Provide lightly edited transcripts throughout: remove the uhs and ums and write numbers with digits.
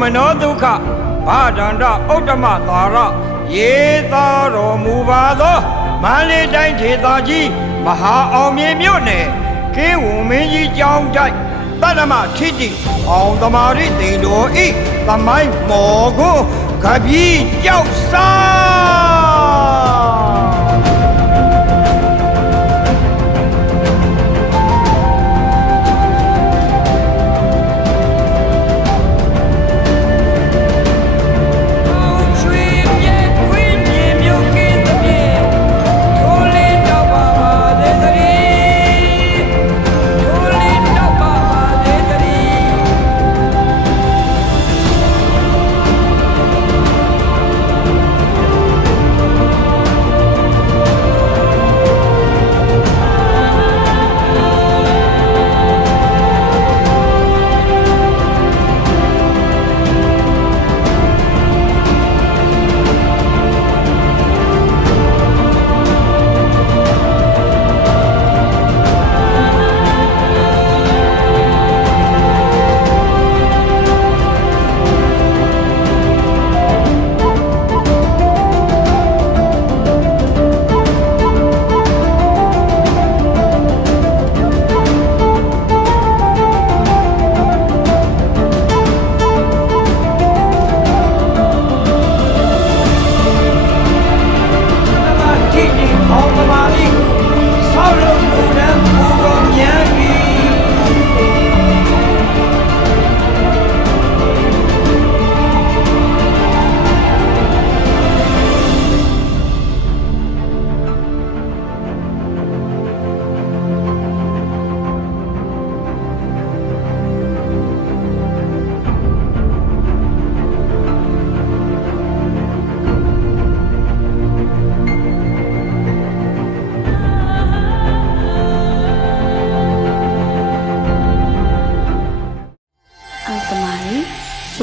မနောဒုက္ခဘာဒန္တဥတ္တမသာရရေသာတော်မူပါသောမန္တလေးတိုင်းဒေသကြီးမဟာအောင်မြေမြို့နယ်ကင်းဝံမင်းကြီးကျောင်းတိုက်တတ္တမထိတိအောင်သမာရိတိန်တော်ဤသမိုင်းမော်ကိုကပီးကြောက်စား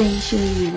စိန်ရှည်